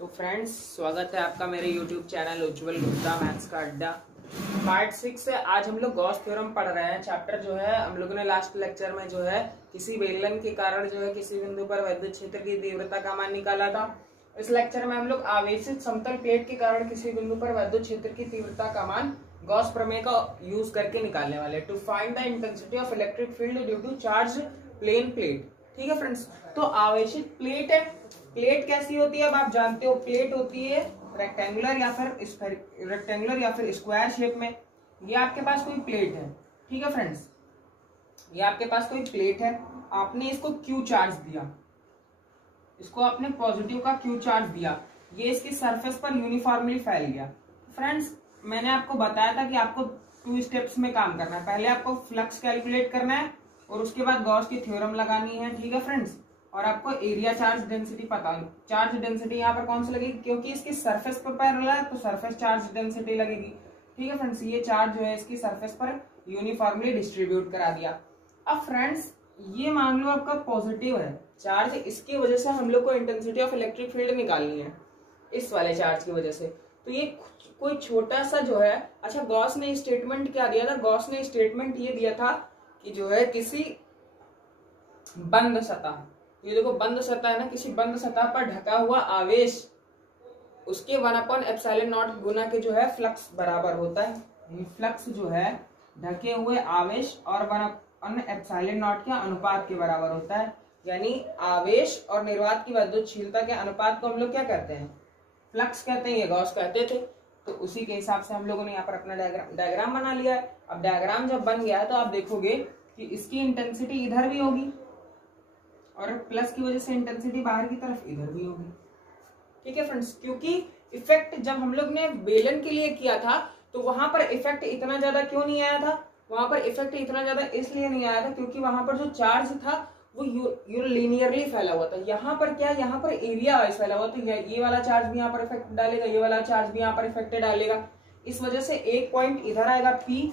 तो फ्रेंड्स, स्वागत है आपका मेरे YouTube चैनल उज्जवल गुप्ता मैथ्स का अड्डा। पार्ट 6 से आज हम लोग गॉस थ्योरम पढ़ रहे हैं। चैप्टर जो है हम लोगों ने लास्ट लेक्चर में जो है किसी बेलन के कारण जो है किसी बिंदु पर विद्युत क्षेत्र की तीव्रता का मान निकाला था। इस लेक्चर में हम लोग आवेशित समतल प्लेट के कारण किसी बिंदु पर विद्युत क्षेत्र की तीव्रता का मान गॉस प्रमेय का यूज करके निकालने वाले। To find the intensity of electric field due to charge plane plate. ठीक है फ्रेंड्स, तो आवेशित प्लेट है। प्लेट कैसी होती है अब आप जानते हो। प्लेट होती है रेक्टेंगुलर या फिर स्क्वायर शेप में। ये आपके पास कोई प्लेट है, ठीक है फ्रेंड्स, ये आपके पास कोई प्लेट है। आपने इसको क्यू चार्ज दिया, इसको आपने पॉजिटिव का क्यू चार्ज दिया। ये इसकी सरफेस पर यूनिफॉर्मली फैल गया। फ्रेंड्स, मैंने आपको बताया था कि आपको 2 स्टेप्स में काम करना है। पहले आपको फ्लक्स कैलकुलेट करना है और उसके बाद गॉस की थ्योरम लगानी है। ठीक है फ्रेंड्स, और आपको एरिया चार्ज डेंसिटी पता है। चार्ज डेंसिटी यहाँ पर कौन सी लगेगी, क्योंकि इसकी सरफेस पर पैरेलल है तो सरफेस चार्ज डेंसिटी लगेगी। ठीक है फ्रेंड्स, ये चार्ज जो है इसकी सरफेस पर यूनिफॉर्मली डिस्ट्रीब्यूट करा दिया। अब फ्रेंड्स, ये मान लो आपका पॉजिटिव है चार्ज, इसकी वजह से हम लोग को इंटेंसिटी ऑफ इलेक्ट्रिक फील्ड निकालनी है इस वाले चार्ज की वजह से। तो ये कोई छोटा सा जो है, अच्छा गॉस ने स्टेटमेंट क्या दिया था, गॉस ने स्टेटमेंट ये दिया था कि जो है किसी बंद सतह, ये देखो बंद सतह है ना, किसी बंद सतह पर ढका हुआ आवेश उसके 1/ε0 गुना के जो है फ्लक्स बराबर होता है। फ्लक्स जो है ढके हुए आवेश और 1/ε0 के अनुपात के बराबर होता है। यानी आवेश और निर्वात की विद्युतशीलता के अनुपात को हम लोग क्या कहते हैं, फ्लक्स कहते हैं। ये गॉस कहते थे। तो उसी के हिसाब से हम लोगों ने यहाँ पर अपना डायग्राम बना लिया है। अब डायग्राम जब बन गया है तो आप देखोगे कि इसकी इंटेंसिटी इधर भी होगी और प्लस की वजह से इंटेंसिटी बाहर की तरफ इधर भी होगी। ठीक है फ्रेंड्स, क्योंकि इफेक्ट जब हम लोग ने बेलन के लिए किया था तो वहां पर इफेक्ट इतना ज्यादा क्यों नहीं आया था, वहां पर इफेक्ट इतना ज्यादा इसलिए नहीं आया था क्योंकि वहां पर जो चार्ज था वो लीनियरली फैला हुआ था। यहाँ पर क्या है, यहाँ पर एरिया वाइज फैला हुआ। तो ये वाला चार्ज भी यहाँ पर इफेक्ट डालेगा, ये वाला चार्ज भी यहाँ पर इफेक्ट डालेगा। इस वजह से एक पॉइंट इधर आएगा P,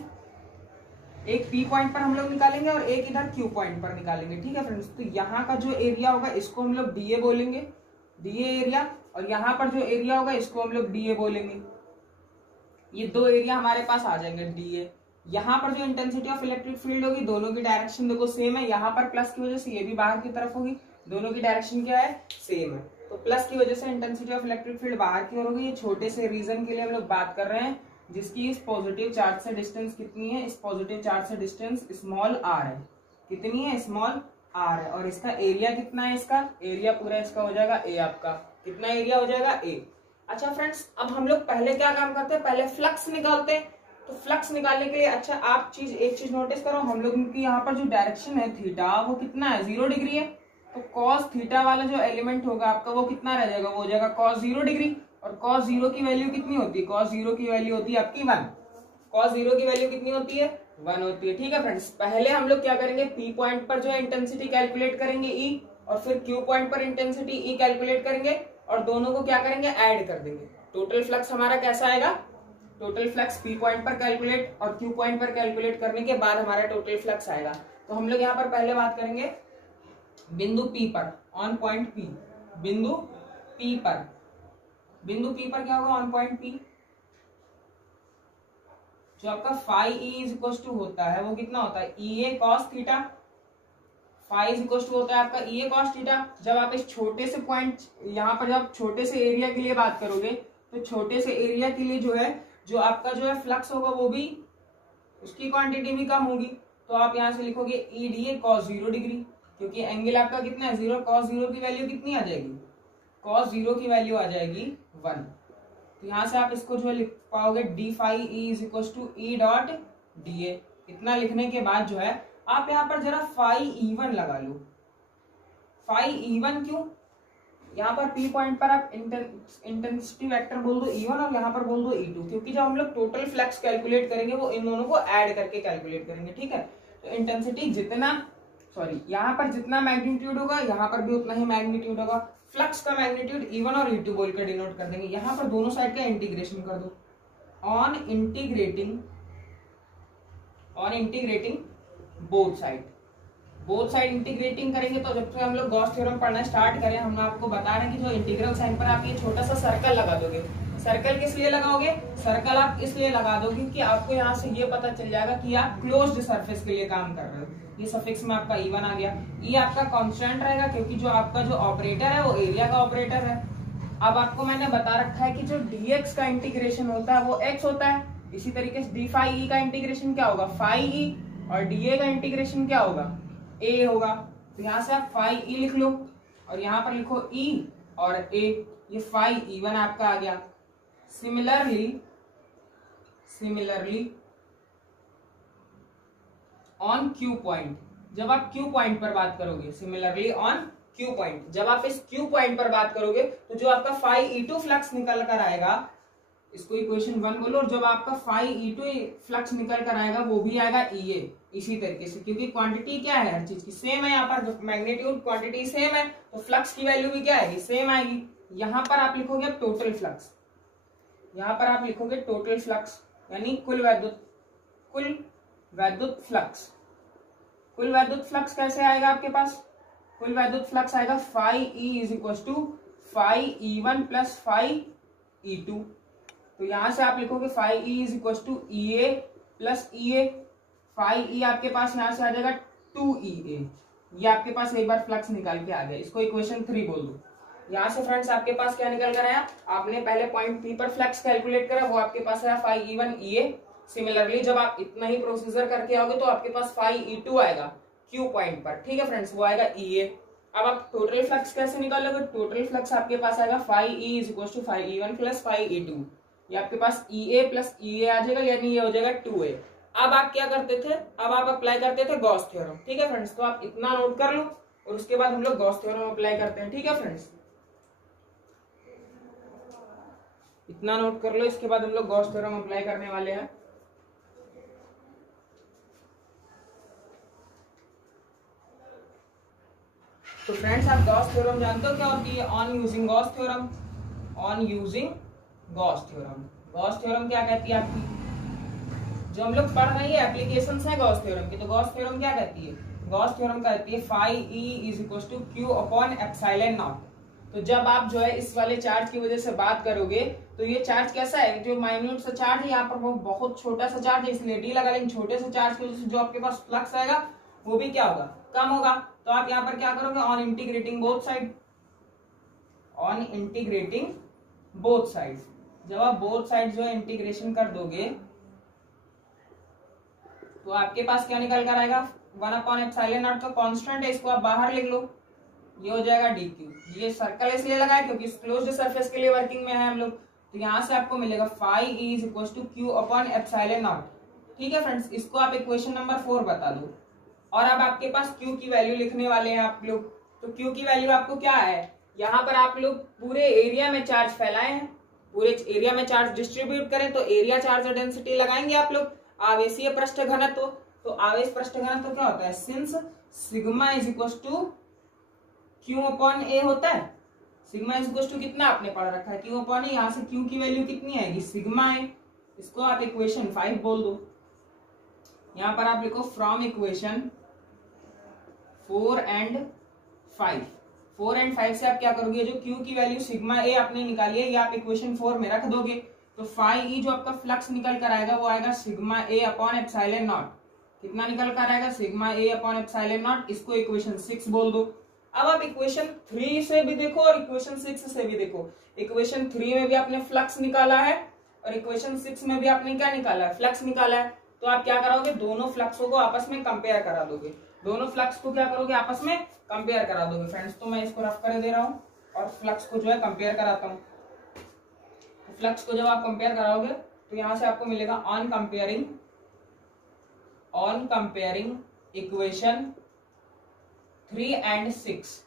एक P पॉइंट पर हम लोग निकालेंगे और एक इधर Q पॉइंट पर निकालेंगे। ठीक है फ्रेंड्स, तो यहाँ का जो एरिया होगा इसको हम लोग DA बोलेंगे, DA एरिया, और यहाँ पर जो एरिया होगा इसको हम लोग DA बोलेंगे। ये 2 एरिया हमारे पास आ जाएंगे DA। यहाँ पर जो इंटेंसिटी ऑफ इलेक्ट्रिक फील्ड होगी, दोनों की डायरेक्शन देखो सेम है। यहाँ पर प्लस की वजह से ये भी बाहर की तरफ होगी, दोनों की डायरेक्शन क्या है, सेम है। तो प्लस की वजह से इंटेंसिटी ऑफ इलेक्ट्रिक फील्ड बाहर की ओर होगी। ये छोटे से रीजन के लिए हम लोग बात कर रहे हैं जिसकी इस पॉजिटिव चार्ज से डिस्टेंस कितनी है, इस पॉजिटिव चार्ज से डिस्टेंस स्मॉल r है। कितनी है, स्मॉल r है। और इसका एरिया कितना है, इसका एरिया पूरा इसका हो जाएगा A। आपका कितना एरिया हो जाएगा, A। अच्छा फ्रेंड्स, अब हम लोग पहले क्या काम करते हैं, पहले फ्लक्स निकालते हैं। तो फ्लक्स निकालने के लिए अच्छा आप एक चीज नोटिस करो, हम लोग की यहाँ पर जो डायरेक्शन है थीटा वो कितना है, 0 डिग्री है। तो कॉस थीटा वाला जो एलिमेंट होगा आपका वो कितना रह जाएगा, वो हो जाएगा cos 0 डिग्री। और cos 0 की वैल्यू कितनी होती है, cos 0 की वैल्यू होती है आपकी 1। cos 0 की वैल्यू कितनी होती है, 1 होती है। ठीक है फ्रेंड्स, पहले हम लोग क्या करेंगे, P पॉइंट पर जो है इंटेंसिटी कैलकुलेट करेंगे E, और फिर Q पॉइंट पर इंटेंसिटी E कैलकुलेट करेंगे और दोनों को क्या करेंगे, ऐड कर देंगे। टोटल फ्लक्स हमारा कैसा आएगा, टोटल फ्लक्स P पॉइंट पर कैलकुलेट और Q पॉइंट पर कैलकुलेट करने के बाद हमारा टोटल फ्लक्स आएगा। तो हम लोग यहाँ पर पहले बात करेंगे बिंदु P पर, ऑन पॉइंट P, बिंदु P पर, बिंदु P पर क्या होगा, ऑन पॉइंट P, जो आपका phi E is equal to होता है वो कितना होता है, EA cos theta. Phi is equal to होता है आपका EA cos थीटा। जब आप इस छोटे से पॉइंट, यहाँ पर जब छोटे से एरिया के लिए बात करोगे तो छोटे से एरिया के लिए जो है, जो आपका जो है फ्लक्स होगा वो भी, उसकी क्वांटिटी भी कम होगी। तो आप यहाँ से लिखोगे EDA cos 0 डिग्री, क्योंकि एंगल आपका कितना है, 0। cos 0 की वैल्यू कितनी आ जाएगी, cos 0 की वैल्यू आ जाएगी 1। तो यहाँ से आप इसको जो है लिख पाओगे d phi E is equal to E dot DA। इतना लिखने के बाद जो है आप यहाँ पर जरा phi E1 लगा लो। phi E1 क्यों, यहाँ पर P पॉइंट पर आप इंटेंसिटी वेक्टर बोल दो E1 और यहाँ पर बोल दो E2, क्योंकि जब हम लोग टोटल फ्लक्स कैलकुलेट करेंगे वो इन दोनों को ऐड करके कैलकुलेट करेंगे। ठीक है, तो इंटेंसिटी जितना, सॉरी, यहाँ पर जितना मैग्नीट्यूड होगा यहाँ पर भी उतना ही मैग्नीट्यूड होगा। फ्लक्स का मैग्नीट्यूड E1 और E2 बोलकर डिनोट कर देंगे। यहाँ पर दोनों साइड का इंटीग्रेशन कर दो, on integrating both side, both side integrating करेंगे तो जब तक हम लोग गॉस थ्योरम पढ़ना स्टार्ट करें, हम आपको बता रहे हैं कि जो इंटीग्रल साइन पर आप ये छोटा सा सर्कल लगा दोगे। सर्कल किस लिए लगाओगे? सर्कल आप इसलिए लगा दोगे कि आपको यहाँ से ये पता चल जाएगा कि आप क्लोज्ड सरफेस के लिए काम कर रहे हो। ये सफिक्स में आपका E1 आ गया। ये आपका कांस्टेंट रहेगा क्योंकि जो आपका जो ऑपरेटर है वो एरिया का ऑपरेटर है। अब आपको मैंने बता रखा है कि जो dx का इंटीग्रेशन होता है वो x होता है। इसी तरीके से d phi e का इंटीग्रेशन क्या होगा? phi e, और dA का इंटीग्रेशन क्या होगा? a होगा। तो यहाँ से आप phi e लिख लो और यहाँ पर लिखो e और a, ये phi E1 आपका आ गया। सिमिलरली ऑन Q पॉइंट, जब आप Q पॉइंट पर बात करोगे, सिमिलरली ऑन Q पॉइंट, जब आप इस Q पॉइंट पर बात करोगे तो जो आपका phi E2 फ्लक्स निकल कर आएगा, इसको इक्वेशन 1 बोलो, और जब आपका phi E2 फ्लक्स निकल कर आएगा वो भी आएगा EA। इसी तरीके से, क्योंकि क्वांटिटी क्या है, हर चीज की सेम है, यहाँ पर मैग्नीट्यूड क्वांटिटी सेम है तो फ्लक्स की वैल्यू भी क्या आएगी? सेम आएगी। यहाँ पर आप लिखोगे टोटल फ्लक्स, यहाँ पर आप लिखोगे टोटल फ्लक्स यानी कुल वैद्युत फ्लक्स। कुल वैद्युत फ्लक्स कैसे आएगा आपके पास? कुल वैद्युत फ्लक्स आएगा phi E is equal to phi E1 plus phi E2। तो यहां से आप लिखोगे phi E is equal to EA plus EA। phi E आपके पास यहां से आ जाएगा 2EA। ये आपके पास एक बार फ्लक्स निकाल के आ गया, इसको इक्वेशन 3 बोल दो। यहाँ से फ्रेंड्स आपके पास क्या निकल कर आया? आपने पहले पॉइंट P पर फ्लक्स कैलकुलेट करा, वो आपके पास आया phi E1 EA। सिमिलरली जब आप इतना ही प्रोसीजर करके आओगे तो आपके पास phi E2 आएगा Q पॉइंट पर, ठीक है फ्रेंड्स, वो आएगा EA। अब आप टोटल फ्लक्स कैसे निकालोगे? टोटल फ्लक्स आपके पास आएगा phi E is equal to phi E1 plus phi E2। ये आपके पास EA प्लस EA आ जाएगा, यानी ये हो जाएगा 2A। अब आप क्या करते थे? अब आप अप्लाई करते थे गॉस थ्योरम, ठीक है फ्रेंड्स। तो आप इतना नोट कर लो और उसके बाद हम लोग गॉस थ्योरम अप्लाई करते हैं, ठीक है फ्रेंड्स। इतना नोट कर लो, इसके बाद हम लोग गॉस थ्योरम अप्लाई करने वाले हैं। तो फ्रेंड्स आप गॉस थ्योरम जानते हो क्या होती है? On using Gauss theorem, on using Gauss theorem. Gauss theorem क्या कहती है आपकी? जो हम लोग पढ़ रहे हैं एप्लीकेशंस हैं गॉस थ्योरम की, तो गॉस थ्योरम क्या कहती है? गॉस थ्योरम कहती है phi E is equal to Q upon epsilon naught. तो जब आप जो है इस वाले चार्ज की वजह से बात करोगे तो ये चार्ज कैसा है? जो माइन्यूट सा चार्ज है, यहाँ पर वो बहुत छोटा सा चार्ज है इसलिए D लगा, लेकिन छोटे से चार्ज की वजह से जो आपके पास फ्लक्स आएगा वो भी क्या होगा? कम होगा। तो आप यहाँ पर क्या करोगे? On integrating both side, on integrating both side, जब आप बोथ साइड जो है इंटीग्रेशन कर दोगे तो आपके पास क्या निकल कर आएगा? 1 अपॉन एप्सिलॉन नॉट का कांस्टेंट है, इसको आप बाहर लिख लो, ये हो जाएगा dq। ये सर्कल इसलिए लगाया क्योंकि क्लोज्ड सरफेस के लिए वर्किंग में है हम लोग। तो यहाँ से आपको मिलेगा phi E is equal to Q upon epsilon naught, ठीक है फ्रेंड्स। इसको आप इक्वेशन नंबर 4 बता दो। और अब आपके पास Q की वैल्यू लिखने वाले हैं आप लोग। तो Q की वैल्यू आपको क्या है? यहाँ पर आप लोग पूरे एरिया में चार्ज फैलाए हैं, पूरे एरिया में चार्ज डिस्ट्रीब्यूट करें तो एरिया चार्ज और डेंसिटी लगाएंगे आप लोग। आवेशीय पृष्ठ घनत्व, तो आवेश पृष्ठ घनत्व क्या होता है? Since sigma is equal to Q upon A होता है। सिग्मा इज इक्वल टू कितना आपने पढ़ रखा है? Q upon A। यहाँ से Q की वैल्यू कितनी आएगी? सिग्मा है। इसको आप इक्वेशन 5 बोल दो। यहाँ पर आप लिखो फ्रॉम इक्वेशन 4 एंड 5। 4 एंड 5 से आप क्या करोगे? जो Q की वैल्यू सिग्मा A आपने निकाली है ये आप इक्वेशन 4 में रख दोगे। तो phi E जो आपका फ्लक्स निकल कर आएगा वो आएगा sigma A upon epsilon not. कितना निकल कर आएगा? Sigma A upon epsilon not. इसको इक्वेशन 6 बोल दो। अब आप इक्वेशन 3 से भी देखो और इक्वेशन 6 से भी देखो। इक्वेशन 3 में भी आपने फ्लक्स निकाला है और इक्वेशन 6 में भी आपने क्या निकाला है? फ्लक्स निकाला है। तो आप क्या करोगे? दोनों फ्लक्सों को आपस में कंपेयर करा दोगे। दोनों फ्लक्स को क्या करोगे? आपस में कंपेयर करा दोगे फ्रेंड्स। तो मैं इसको रफ कर दे रहा हूं और फ्लक्स को जो है कंपेयर कराता हूं। तो फ्लक्स को जब आप कंपेयर कराओगे तो यहां से आपको मिलेगा ऑन कंपेयरिंग इक्वेशन 3 एंड 6।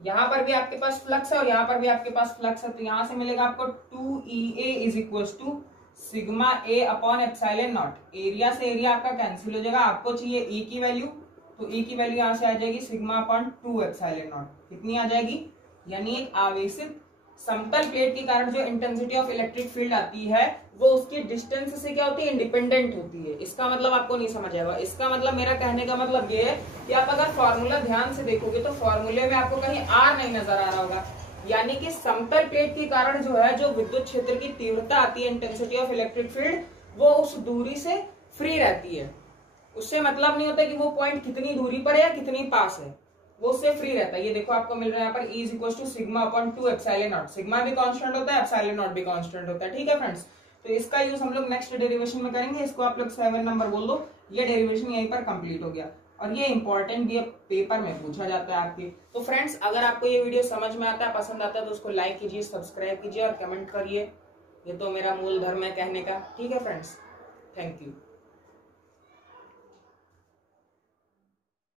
यहां पर भी आपके पास फ्लक्स है और यहां पर भी आपके पास फ्लक्स है। तो यहां से मिलेगा आपको 2EA is equal to sigma A upon epsilon naught. Area से एरिया आपका कैंसिल हो जाएगा। आपको चाहिए E की वैल्यू, तो E की वैल्यू यहां से आ जाएगी सिग्मा अपॉन 2 एप्सिलॉन नॉट। कितनी आ जाएगी? यानी एक आवेशित समतल प्लेट के कारण जो इंटेंसिटी ऑफ इलेक्ट्रिक फील्ड आती है वो उसकी डिस्टेंस से क्या होती है, इंडिपेंडेंट होती है। इसका मतलब आपको नहीं समझ आएगा। इसका मतलब, मेरा कहने का मतलब ये है कि आप अगर फॉर्मूला ध्यान से देखोगे तो फॉर्मूले में आपको कहीं आर नहीं नजर आ रहा होगा। यानी कि समतल प्लेट के कारण जो है, जो विद्युत क्षेत्र की तीव्रता आती है, इंटेंसिटी ऑफ इलेक्ट्रिक फील्ड, वो उस दूरी से फ्री रहती है। उससे मतलब नहीं होता कि वो पॉइंट कितनी दूरी पर है या कितनी पास है, वो उससे फ्री रहता है। ये देखो आपको मिल रहा है यहाँ पर E is equal to sigma upon 2 epsilon naught. Sigma भी कांस्टेंट होता है, एप्सिलॉन नॉट भी कांस्टेंट होता है। ठीक है फ्रेंड्स, तो इसका यूज हम लोग नेक्स्ट डेरिवेशन में करेंगे। इसको आप लोग 7 नंबर बोल दो। ये डेरिवेशन यहीं पर कंप्लीट हो गया और ये इंपॉर्टेंट भी पेपर में पूछा जाता है आपके। तो फ्रेंड्स, अगर आपको ये वीडियो समझ में आता है, पसंद आता है, तो उसको लाइक कीजिए, सब्सक्राइब कीजिए और कमेंट करिए। ये तो मेरा मूल धर्म है कहने का। ठीक है फ्रेंड्स, थैंक यू।